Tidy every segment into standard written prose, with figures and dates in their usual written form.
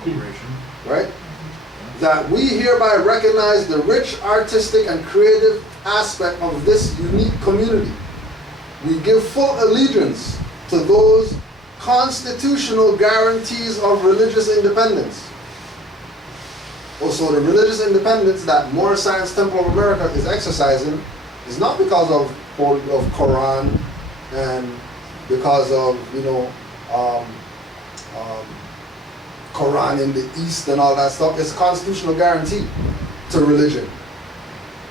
corporation. Right? That we hereby recognize the rich artistic and creative aspect of this unique community. We give full allegiance to those constitutional guarantees of religious independence. Also, the religious independence that Moorish Science Temple of America is exercising is not because of Quran and because of, Quran in the East and all that stuff. It's a constitutional guarantee to religion,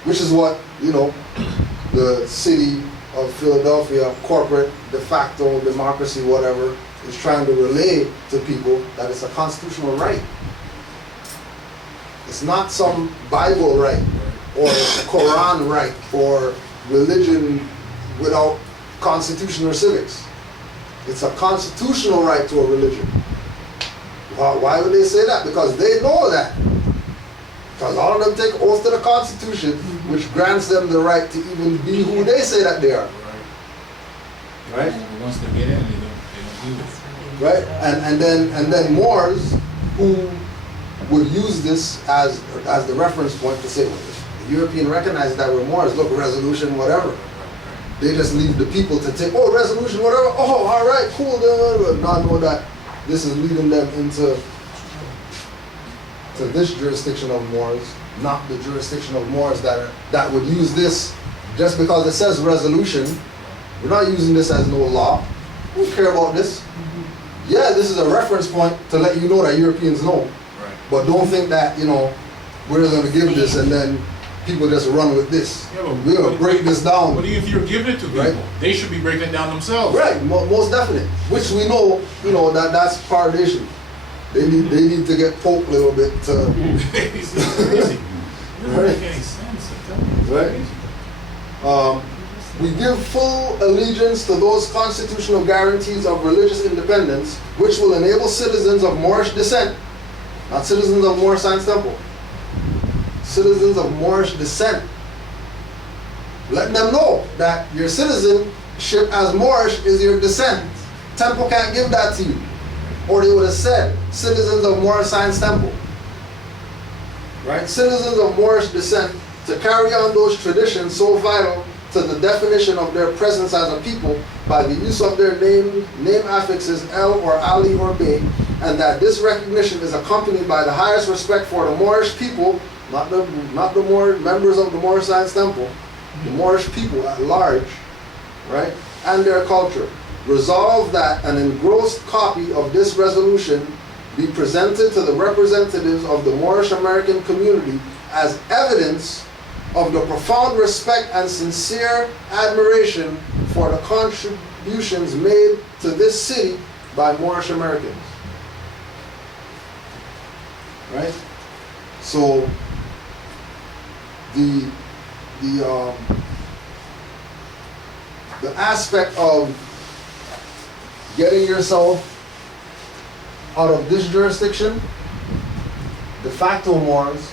which is what, the city of Philadelphia, corporate, de facto, democracy, whatever, is trying to relay to people that it's a constitutional right. It's not some Bible right or Quran right or religion without constitution or civics. It's a constitutional right to a religion. Why would they say that? Because they know that. Because all of them take oath to the Constitution, which grants them the right to even be who they say that they are. Right? And once they get in, they don't do it. Right? And then Moors who would use this as the reference point to say, well, the European recognizes that we're Moors, look, resolution, whatever. They just leave the people to take, oh, resolution, whatever, oh, all right, cool, not know that this is leading them into this jurisdiction of Moors, not the jurisdiction of Moors that would use this just because it says resolution. We're not using this as no law. We don't care about this. Yeah, this is a reference point to let you know that Europeans know. Right. But don't think that, we're going to give this and then people just run with this. Yeah, but we're going to break this down. But if you're giving it to people, right? They should be breaking it down themselves. Right, most definite. Which we know, that's part of the issue. They need to get poked a little bit to. It's crazy. It doesn't Right. make any sense. It's Right. We give full allegiance to those constitutional guarantees of religious independence, which will enable citizens of Moorish descent, not citizens of Moorish Science Temple, citizens of Moorish descent. Let them know that your citizenship as Moorish is your descent. Temple can't give that to you. Or they would have said, citizens of Moorish Science Temple. Right? Citizens of Moorish descent to carry on those traditions so vital to the definition of their presence as a people by the use of their name affixes El or Ali or Bey, and that this recognition is accompanied by the highest respect for the Moorish people, not the members of the Moorish Science Temple, the Moorish people at large, right, and their culture. Resolve that an engrossed copy of this resolution be presented to the representatives of the Moorish American community as evidence of the profound respect and sincere admiration for the contributions made to this city by Moorish Americans. Right? So the aspect of getting yourself out of this jurisdiction, de facto Moors,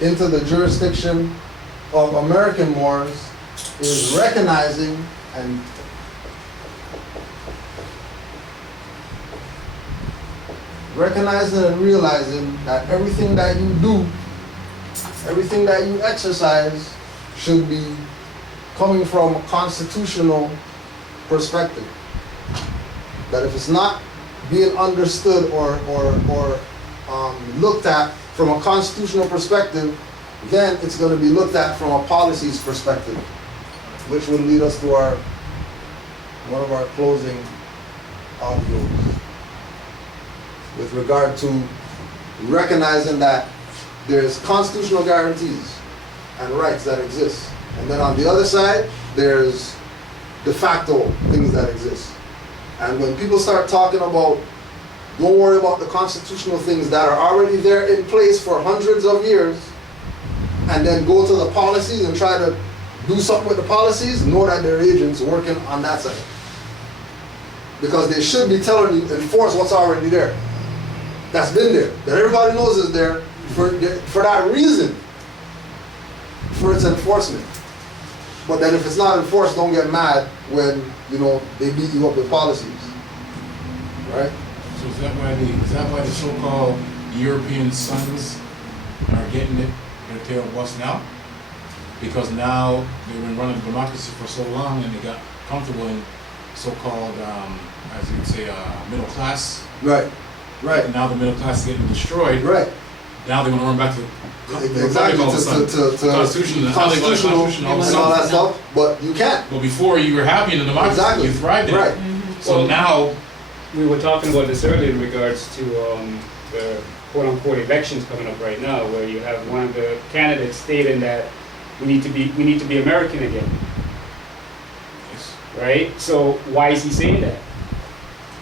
into the jurisdiction of American Moors is recognizing and realizing that everything that you do, everything that you exercise should be coming from a constitutional perspective. That if it's not being understood or looked at from a constitutional perspective, then it's going to be looked at from a policies perspective, which will lead us to one of our closing audios with regard to recognizing that there's constitutional guarantees and rights that exist. And then on the other side, there's de facto things that exist. And when people start talking about, don't worry about the constitutional things that are already there in place for hundreds of years, and then go to the policies and try to do something with the policies, know that there are agents working on that side. Because they should be telling you, enforce what's already there. That's been there, that everybody knows is there for that reason, for its enforcement. But then if it's not enforced, don't get mad when, they beat you up with policies. Right? So is that why the so-called European sons are getting their tail bust now, because now they've been running democracy for so long and they got comfortable in so-called, as you would say, middle class. Right. Right. And now the middle class is getting destroyed. Right. Now they're going to run back to the Exactly. all of a sudden. To Constitution and how they got constitutional Constitution all of a and all that sudden. stuff, but you can't. Well, before you were happy in the democracy, Exactly. you thrived in it. Right. So Well, now, we were talking about this earlier in regards to the quote-unquote elections coming up right now, where you have one of the candidates stating that we need to be American again, right? So why is he saying that?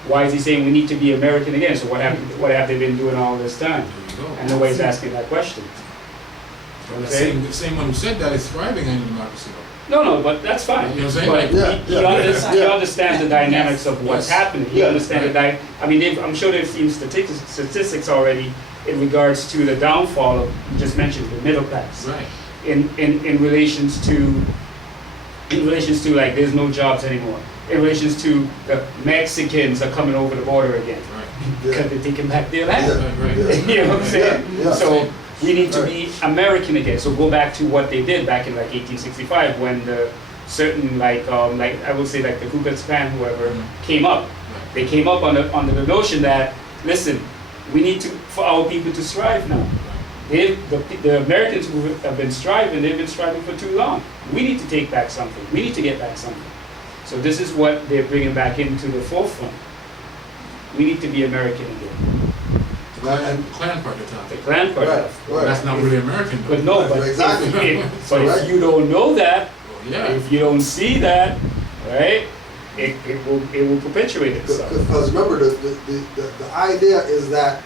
Why is he saying we need to be American again? So what have they been doing all this time? there you go. And nobody's asking that question. You know what I'm saying? The same one who said that is thriving in democracy, though. No, but that's fine. You know what I'm saying? But Like, he understands the dynamics of what's Yes. happening. He Yeah. understands I mean, I'm sure they've seen statistics already in regards to the downfall of, you just mentioned, the middle class. Right. In relations to like there's no jobs anymore. In relations to the Mexicans are coming over the border again Right. because they're taking back their land. Right. Right. You know what I'm saying? Yeah. So we need to Right. be American again. So go back to what they did back in like 1865 when the certain like I would say like the Ku Klux Klan, whoever came up. They came up on the notion that, listen, we need for our people to strive now. The Americans who have been striving, they've been striving for too long. We need to take back something. We need to get back something. So this is what they're bringing back into the forefront. We need to be American again. And Klan part of the The topic. Klan part. right. Well, that's not really American, though. But no, but Exactly. if you don't know that, Well, yeah. if you don't see that, right, it will perpetuate itself. Because remember, the idea is that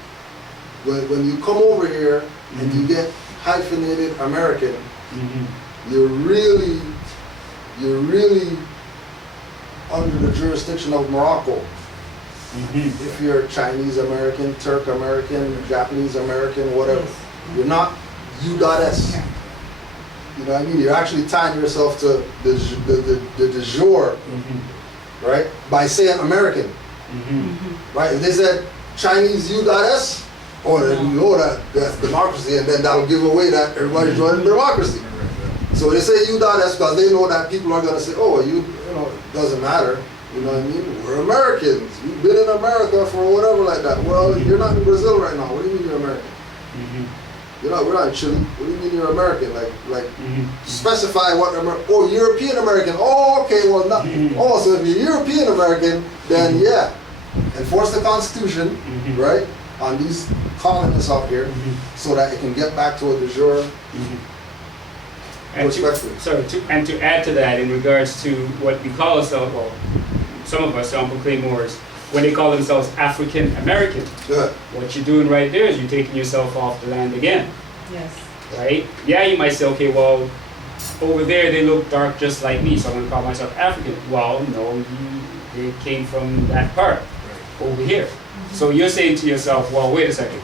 when you come over here and you get hyphenated American, Mhm. you're really under the jurisdiction of Morocco. Mhm. If you're Chinese American, Turk American, Japanese American, whatever, you're not U.S. You know what I mean? You're actually tying yourself to the de jure, Mhm. right? By saying American, Mhm. right? If they said Chinese U.S., or you know that's democracy, and then that'll give away that everybody's joining democracy. So they say U.S. because they know that people are gonna say, oh, you know, it doesn't matter. You know what I mean? We're Americans. We've been in America for whatever like that. Well, you're not in Brazil right now. What do you mean you're American? Mhm. We're not in Chile. What do you mean you're American? Like Mhm. specify what oh, European American. Oh, okay, well not. Mhm. Oh, so if you're European American, then yeah, enforce the Constitution, Mhm. right, on these colonists out here, Mhm. so that it can get back to a de jure Mhm. And perspective. to add to that, in regards to what we call ourselves, well, some of us self-proclaimed Moors, when they call themselves African American, Good. what you're doing right there is you're taking yourself off the land again, Yes. right? Yeah, you might say, okay, well, over there they look dark just like me, so I'm gonna call myself African. Well, no, they came from that part over here. So you're saying to yourself, well, wait a second,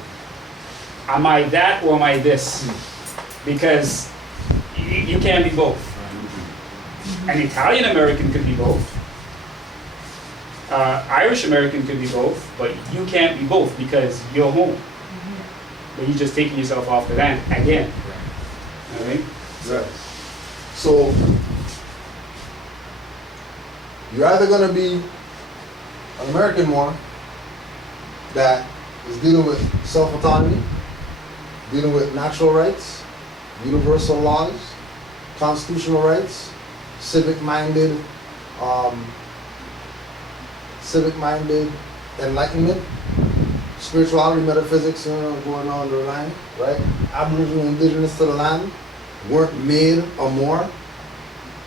am I that or am I this? Because you can't be both. An Italian American could be both. Irish American could be both, but you can't be both because you're home. But you're just taking yourself off the land again. All right? Right. So you're either going to be an American Moor that is dealing with self-autonomy, dealing with natural rights, universal laws, constitutional rights, civic-minded enlightenment, spirituality, metaphysics, going on the line, right? Aboriginal, indigenous to the land, weren't made a Moor.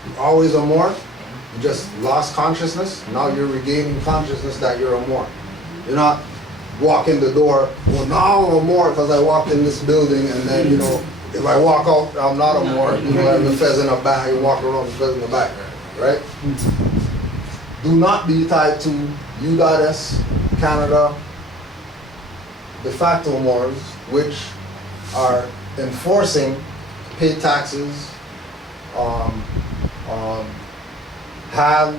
You're always a Moor. You just lost consciousness. Now you're regaining consciousness that you're a Moor. You're not walking the door, well, now I'm a Moor because I walked in this building, and then, you know, if I walk out, I'm not a Moor. You know, I have a fez in a bag, you walk around with a fez in the back, right? Do not be tied to U.S., Canada, de facto Moors, which are enforcing pay taxes, have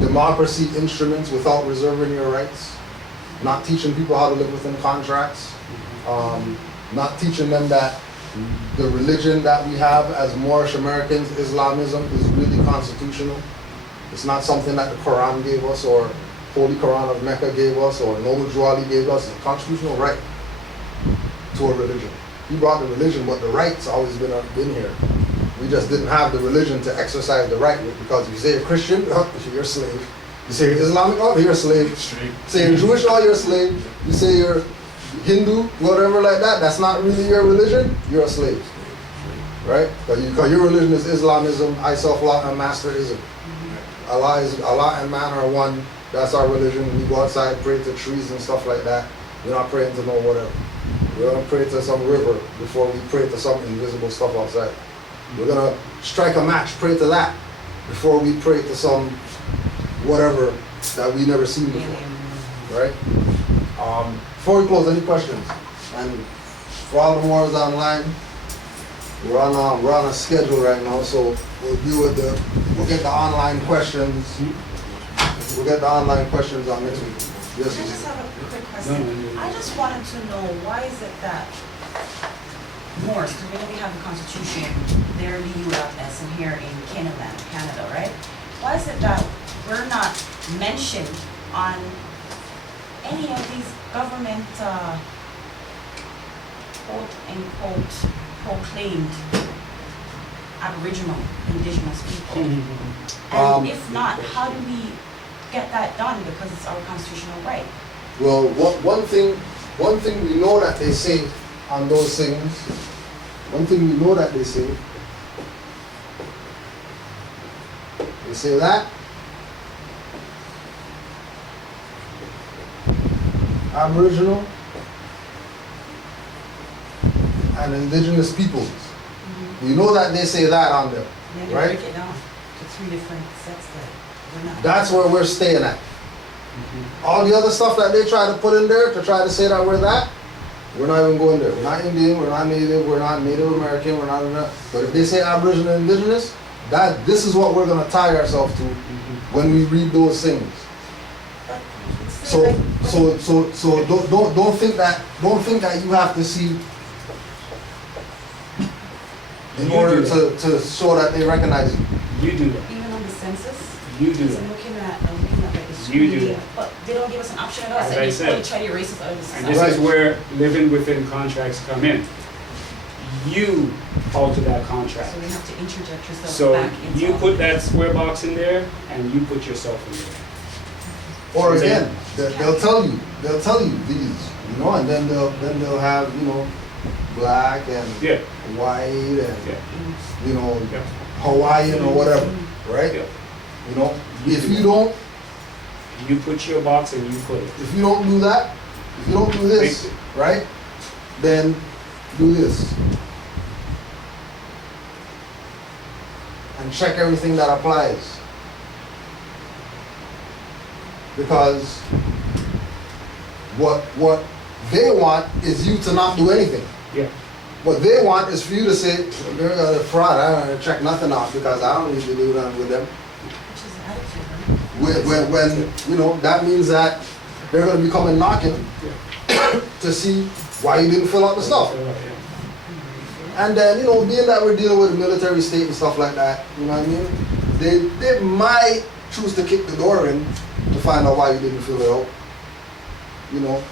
democracy instruments without reserving your rights, not teaching people how to live within contracts, not teaching them that the religion that we have as Moorish Americans, Islamism, is really constitutional. It's not something that the Quran gave us, or Holy Quran of Mecca gave us, or Noble Juwali gave us. It's a constitutional right to a religion. He brought the religion, but the right's always been here. We just didn't have the religion to exercise the right with, because if you say you're Christian, oh, you're a slave. You say you're Islamic, oh, you're a slave. You say you're Jewish, oh, you're a slave. You say you're Hindu, whatever like that, that's not really your religion, you're a slave. Right? Because your religion is Islamism, I self-law and masterism. Allah and man are one, that's our religion. We go outside, pray to trees and stuff like that. We're not praying to no whatever. We're going to pray to some river before we pray to some invisible stuff outside. We're going to strike a match, pray to that, before we pray to some whatever that we never seen before. Right? Before we close, any questions? And for all the Moors online, we're on a schedule right now, so we'll get the online questions. We'll get the online questions on next week. Yes, I just have a quick question. I just wanted to know, why is it that Moors, because we know we have the Constitution there in the U.S. and here in Canaanland, Canada, right? Why is it that we're not mentioned on any of these government quote-unquote proclaimed Aboriginal, Indigenous people? And if not, how do we get that done, because it's our constitutional right? Well, one thing we know that they say on those things, they say that Aboriginal and Indigenous peoples. We know that they say that on them, And then right? break it down to 3 different sets that we're not. That's where we're staying at. All the other stuff that they try to put in there to try to say that we're that, we're not even going there. We're not Indian, we're not Native, we're not Native American, we're not. But if they say Aboriginal and Indigenous, this is what we're going to tie ourselves to when we read those things. So don't think that you have to see in order to show that they recognize you. You do that. Even on the census, You do because that. I'm looking at like the You do scrutiny, that. but they don't give us an option at all. As So I they said. really try to erase us out of the And society. this is where living within contracts come in. You alter that contract. So we have to interject yourself So back into. you put that square box in there, and you put yourself in there. Or again, they'll tell you these, and then they'll have, black and Yeah. white and, Yeah. Yeah. Hawaiian or whatever, right? Yeah. If you don't You put your box and you put it. do that, if you don't do this, right, then do this. And check everything that applies. Because what they want is you to not do anything. Yeah. What they want is for you to say, they're a fraud, I don't check nothing off because I don't need to do that with them. Which is attitude, right? When that means that they're going to be coming knocking to see why you didn't fill out the stuff. And then, being that we're dealing with a military state and stuff like that, you know what I mean? They might choose to kick the door in to find out why you didn't fill it out.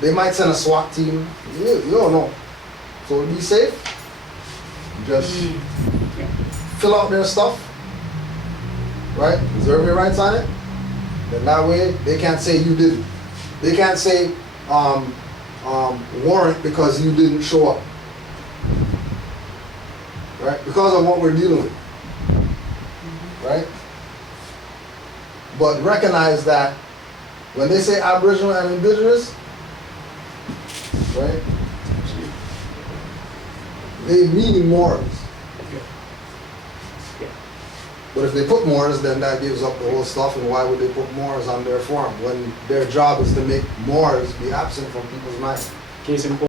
They might send a SWAT team. You don't know. So to be safe, just fill out their stuff, right? Reserve your rights on it. Then that way they can't say you didn't. They can't say warrant because you didn't show up, right? Because of what we're dealing with, right? But recognize that when they say Aboriginal and Indigenous, right? They mean Moors. But if they put Moors, then that gives up the whole stuff, and why would they put Moors on their form when their job is to make Moors be absent from people's minds? Case in point.